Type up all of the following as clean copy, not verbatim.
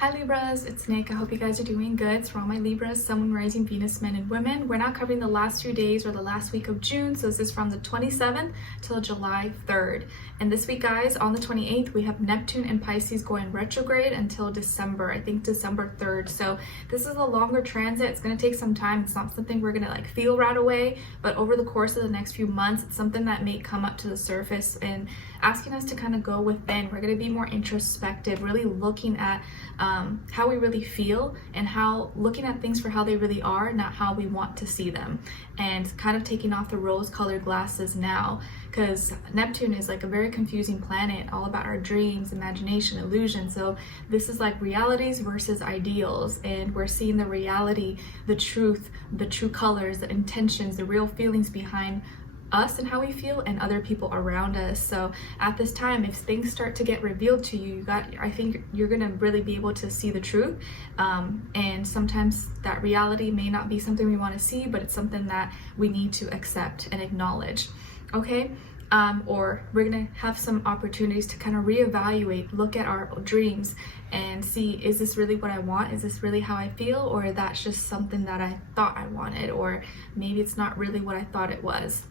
Hi Libras, it's Nick. I hope you guys are doing good. It's for all my Libras, Sun, Moon, Rising, Venus, men and women. We're now covering the last few days or the last week of June. So this is from the 27th till July 3rd. And this week, guys, on the 28th, we have Neptune and Pisces going retrograde until December, I think December 3rd. So this is a longer transit. It's going to take some time. It's not something we're going to feel right away, but over the course of the next few months, it's something that may come up to the surface and asking us to kind of go within. We're going to be more introspective, really looking at how we really feel and how looking at things for how they really are, not how we want to see them, and kind of taking off the rose-colored glasses now, because Neptune is like a very confusing planet, all about our dreams, imagination, illusion. So this is like realities versus ideals, and we're seeing the reality, the truth, the true colors, the intentions, the real feelings behind us and how we feel and other people around us. So at this time, if things start to get revealed to you, I think you're gonna really be able to see the truth, and sometimes that reality may not be something we want to see, but it's something that we need to accept and acknowledge. Okay, or we're gonna have some opportunities to kind of reevaluate, look at our dreams and see, is this really what I want? Is this really how I feel? Or that's just something that I thought I wanted, or maybe it's not really what I thought it was.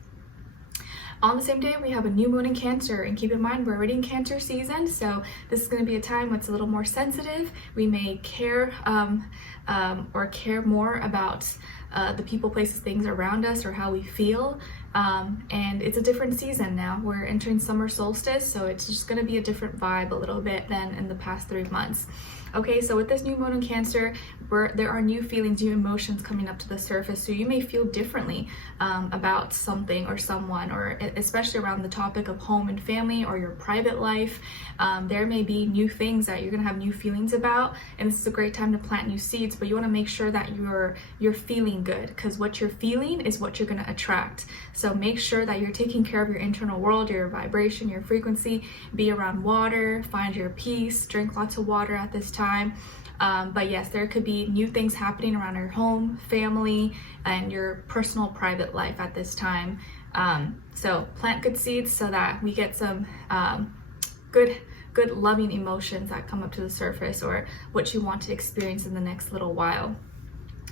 On the same day, we have a new moon in Cancer, and keep in mind we're already in Cancer season, so this is going to be a time when it's a little more sensitive. We may care or care more about the people, places, things around us, or how we feel. And it's a different season now. We're entering summer solstice, so it's just going to be a different vibe a little bit than in the past 3 months. Okay, so with this new moon in Cancer, there are new feelings, new emotions coming up to the surface. So you may feel differently about something or someone, or especially around the topic of home and family or your private life. There may be new things that you're going to have new feelings about, and this is a great time to plant new seeds. But you want to make sure that you're feeling good, because what you're feeling is what you're going to attract. So make sure that you're taking care of your internal world, your vibration, your frequency. Be around water, find your peace, drink lots of water at this time. But yes, there could be new things happening around your home, family, and your personal private life at this time. So plant good seeds so that we get some good loving emotions that come up to the surface, or what you want to experience in the next little while.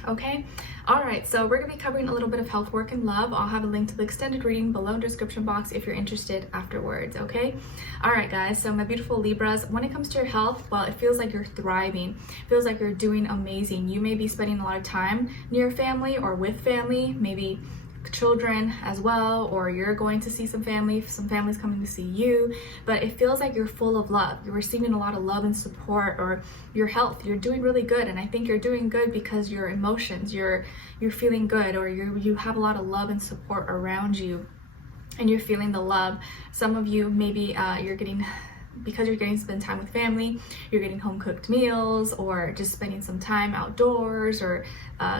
Okay, all right, so we're gonna be covering a little bit of health, work, and love. I'll have a link to the extended reading below in the description box if you're interested afterwards. Okay, all right guys, so my beautiful Libras, when it comes to your health, well, it feels like you're thriving. It feels like you're doing amazing. You may be spending a lot of time near family or with family, maybe children as well, or you're going to see some families coming to see you, but it feels like you're full of love. You're receiving a lot of love and support. Or your health, you're doing really good, and I think you're doing good because your emotions, you're feeling good, or you have a lot of love and support around you, and you're feeling the love. Some of you, maybe because you're getting to spend time with family, you're getting home cooked meals, or just spending some time outdoors, or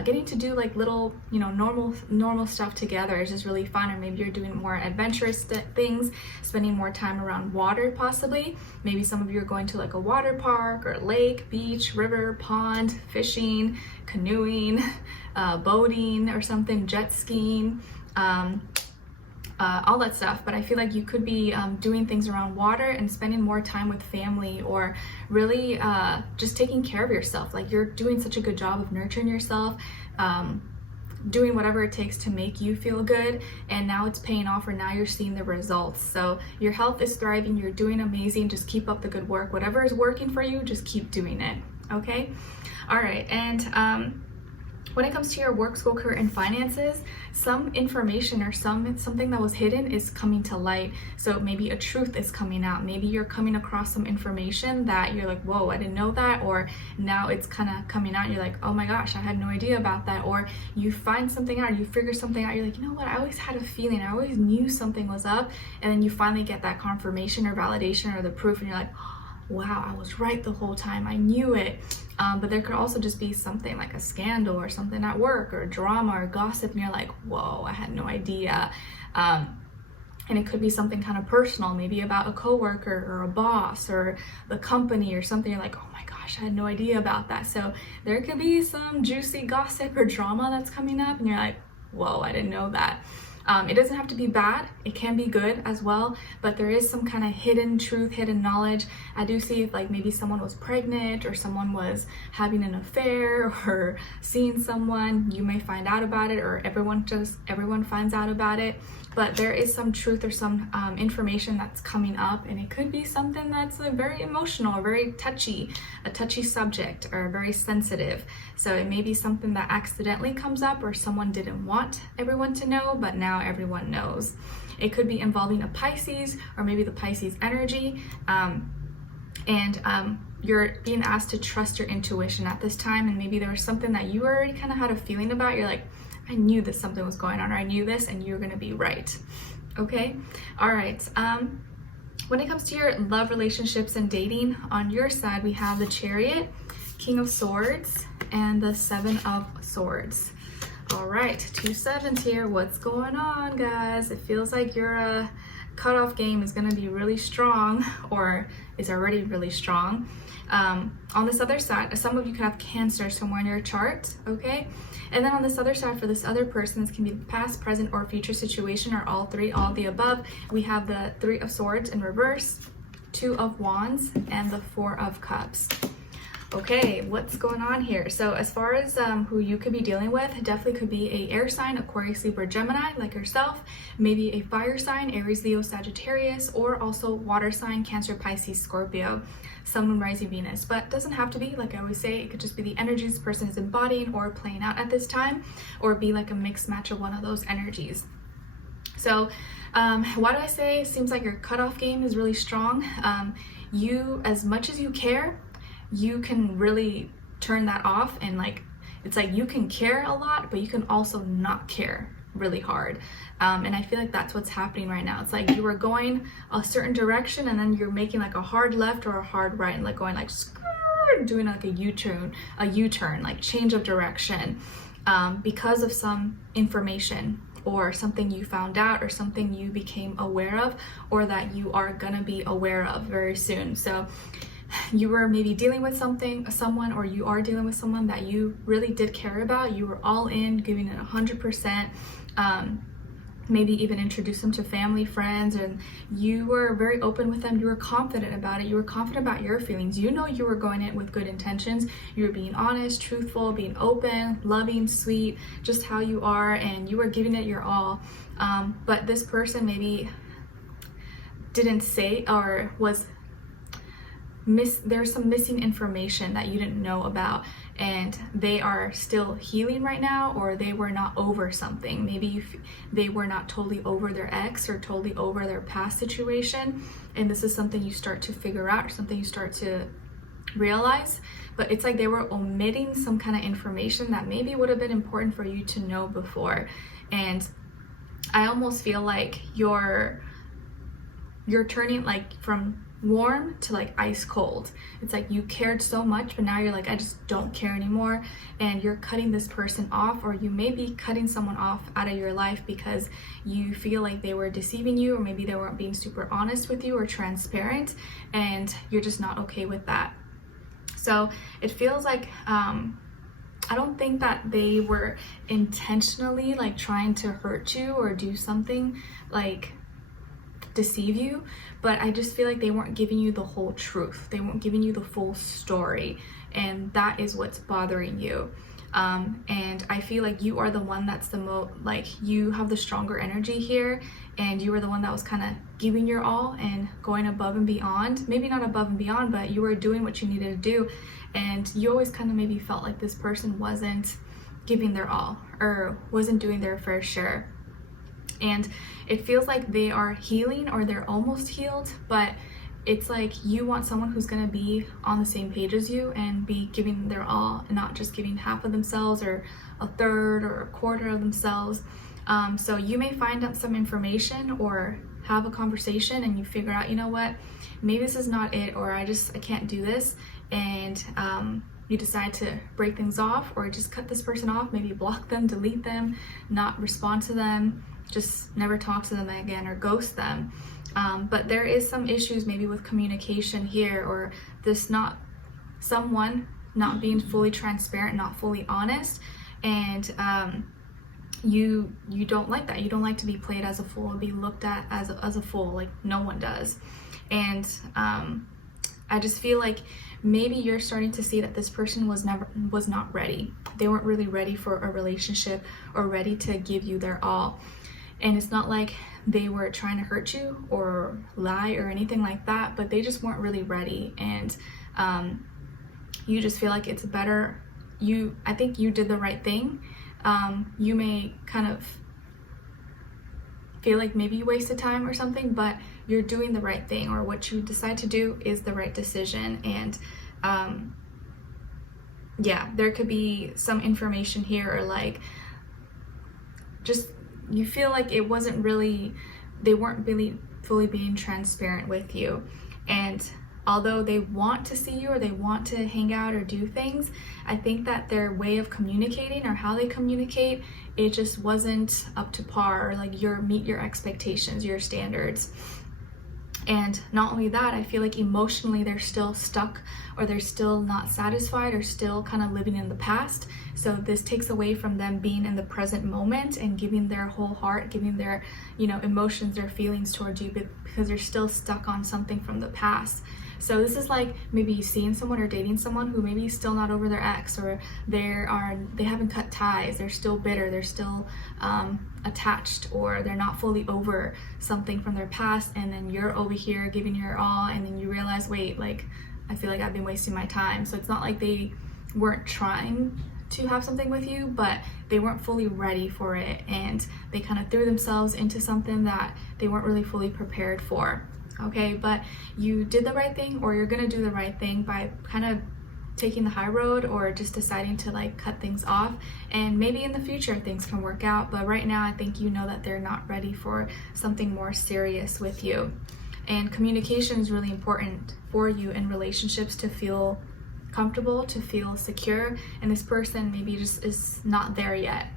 getting to do like little, normal stuff together. It's just really fun. Or maybe you're doing more adventurous things, spending more time around water possibly. Maybe some of you are going to like a water park or lake, beach, river, pond, fishing, canoeing, boating or something, jet skiing. All that stuff. But I feel like you could be doing things around water and spending more time with family, or really just taking care of yourself. Like, you're doing such a good job of nurturing yourself, doing whatever it takes to make you feel good, and now it's paying off, or now you're seeing the results. So your health is thriving, you're doing amazing. Just keep up the good work. Whatever is working for you, just keep doing it. Okay, all right. And when it comes to your work, school, career, and finances, some information or something that was hidden is coming to light. So maybe a truth is coming out. Maybe you're coming across some information that you're like, whoa, I didn't know that. Or now it's kind of coming out. You're like, oh my gosh, I had no idea about that. Or you find something out, or you figure something out. You're like, you know what? I always had a feeling. I always knew something was up. And then you finally get that confirmation or validation or the proof, and you're like, wow, I was right the whole time. I knew it. But there could also just be something like a scandal or something at work, or drama or gossip, and you're like, whoa, I had no idea. And it could be something kind of personal, maybe about a coworker or a boss or the company or something. You're like, oh my gosh, I had no idea about that. So there could be some juicy gossip or drama that's coming up, and you're like, whoa, I didn't know that. It doesn't have to be bad, it can be good as well, but there is some kind of hidden truth, hidden knowledge. I do see like maybe someone was pregnant or someone was having an affair or seeing someone, you may find out about it, or everyone finds out about it. But there is some truth or some information that's coming up, and it could be something that's very emotional, very touchy, a touchy subject, or very sensitive. So it may be something that accidentally comes up, or someone didn't want everyone to know, but now everyone knows. It could be involving a Pisces, or maybe the Pisces energy, and you're being asked to trust your intuition at this time, and maybe there was something that you already kind of had a feeling about. You're like, I knew that something was going on, or I knew this, and you're gonna be right. Okay, all right. When it comes to your love, relationships, and dating, on your side we have the Chariot, King of Swords, and the Seven of Swords. All right, 2 7s here. What's going on, guys? It feels like your cutoff game is gonna be really strong, or is already really strong. On this other side, some of you could have Cancer somewhere in your chart, okay? And then on this other side, for this other person, this can be past, present, or future situation, or all three, all the above. We have the 3 of Swords in reverse, 2 of Wands, and the 4 of Cups. Okay, what's going on here? So as far as who you could be dealing with, it definitely could be a air sign, Aquarius, Libra, Gemini, like yourself, maybe a fire sign, Aries, Leo, Sagittarius, or also water sign, Cancer, Pisces, Scorpio, Sun, Moon, Rising, Venus. But it doesn't have to be, like I always say, it could just be the energies this person is embodying or playing out at this time, or be like a mixed match of one of those energies. So why do I say it seems like your cutoff game is really strong? You, as much as you care, you can really turn that off, and like it's like you can care a lot, but you can also not care really hard. And I feel like that's what's happening right now. It's like you were going a certain direction, and then you're making like a hard left or a hard right, and like going like doing like a U-turn, like change of direction, because of some information or something you found out, or something you became aware of, or that you are gonna be aware of very soon. So you were maybe dealing with someone, or you are dealing with someone that you really did care about. You were all in, giving it 100%, maybe even introduce them to family, friends, and you were very open with them. You were confident about it. You were confident about your feelings. You know you were going in with good intentions. You were being honest, truthful, being open, loving, sweet, just how you are, and you were giving it your all. But this person maybe didn't say, or was there's some missing information that you didn't know about, and they are still healing right now, or they were not over something. Maybe they were not totally over their ex, or totally over their past situation, and this is something you start to figure out, or something you start to realize. But it's like they were omitting some kind of information that maybe would have been important for you to know before. And I almost feel like you're turning like from warm to like ice cold. It's like you cared so much, but now you're like, I just don't care anymore, and you're cutting this person off, or you may be cutting someone off out of your life because you feel like they were deceiving you, or maybe they weren't being super honest with you or transparent, and you're just not okay with that. So it feels like I don't think that they were intentionally like trying to hurt you or do something like deceive you, but I just feel like they weren't giving you the whole truth. They weren't giving you the full story, and that is what's bothering you. And I feel like you are the one that's the most, like, you have the stronger energy here, and you were the one that was kind of giving your all and going above and beyond. Maybe not above and beyond, but you were doing what you needed to do, and you always kind of maybe felt like this person wasn't giving their all, or wasn't doing their fair share. And it feels like they are healing, or they're almost healed, but it's like you want someone who's going to be on the same page as you and be giving their all, and not just giving half of themselves or a third or a quarter of themselves. So you may find out some information or have a conversation, and you figure out, you know what, maybe this is not it, or I can't do this, and you decide to break things off, or just cut this person off, maybe block them, delete them, not respond to them, just never talk to them again, or ghost them. But there is some issues maybe with communication here, or someone not being fully transparent, not fully honest, and you don't like that. You don't like to be played as a fool and be looked at as a fool, like no one does. And I just feel like maybe you're starting to see that this person was not ready. They weren't really ready for a relationship or ready to give you their all. And it's not like they were trying to hurt you or lie or anything like that, but they just weren't really ready. And you just feel like it's better. I think you did the right thing. You may kind of feel like maybe you wasted time or something, but you're doing the right thing, or what you decide to do is the right decision. And yeah, there could be some information here, or like just you feel like they weren't really fully being transparent with you. And although they want to see you or they want to hang out or do things, I think that their way of communicating or how they communicate, it just wasn't up to par, or like meet your expectations, your standards. And not only that, I feel like emotionally they're still stuck, or they're still not satisfied, or still kind of living in the past. So this takes away from them being in the present moment and giving their whole heart, giving their, emotions, their feelings towards you, because they're still stuck on something from the past. So this is like maybe seeing someone or dating someone who maybe is still not over their ex, or they haven't cut ties, they're still bitter, they're still attached, or they're not fully over something from their past. And then you're over here giving your all, and then you realize, wait, like I feel like I've been wasting my time. So it's not like they weren't trying to have something with you, but they weren't fully ready for it, and they kind of threw themselves into something that they weren't really fully prepared for. Okay, but you did the right thing, or you're gonna do the right thing by kind of taking the high road, or just deciding to like cut things off. And maybe in the future things can work out, but right now I think you know that they're not ready for something more serious with you. And communication is really important for you in relationships, to feel comfortable, to feel secure. And this person maybe just is not there yet.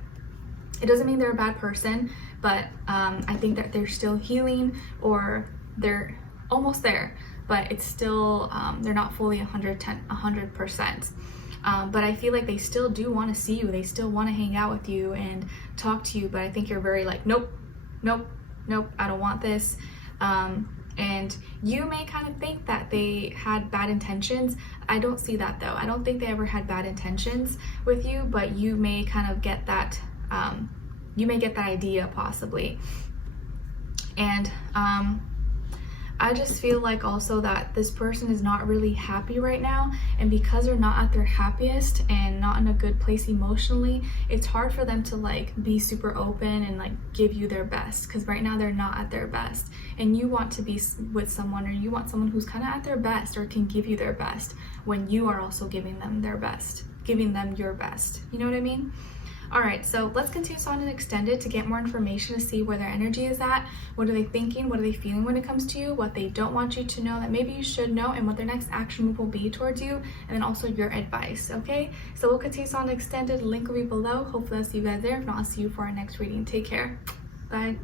It doesn't mean they're a bad person, but I think that they're still healing, or they're almost there, but it's still they're not fully 100%. But I feel like they still do want to see you. They still want to hang out with you and talk to you, but I think you're very like, nope, I don't want this. And you may kind of think that they had bad intentions. I don't see that though. I don't think they ever had bad intentions with you, but you may kind of get that, you may get that idea possibly. And I just feel like also that this person is not really happy right now, and because they're not at their happiest and not in a good place emotionally, it's hard for them to like be super open and like give you their best, because right now they're not at their best. And you want to be with someone, or you want someone who's kind of at their best or can give you their best, when you are also giving them their best, giving them your best. You know what I mean? All right, so let's continue on and extend it to get more information, to see where their energy is at. What are they thinking? What are they feeling when it comes to you? What they don't want you to know that maybe you should know, and what their next action move will be towards you, and then also your advice, okay? So we'll continue on extended. Link will be below. Hopefully I'll see you guys there. If not, I'll see you for our next reading. Take care. Bye.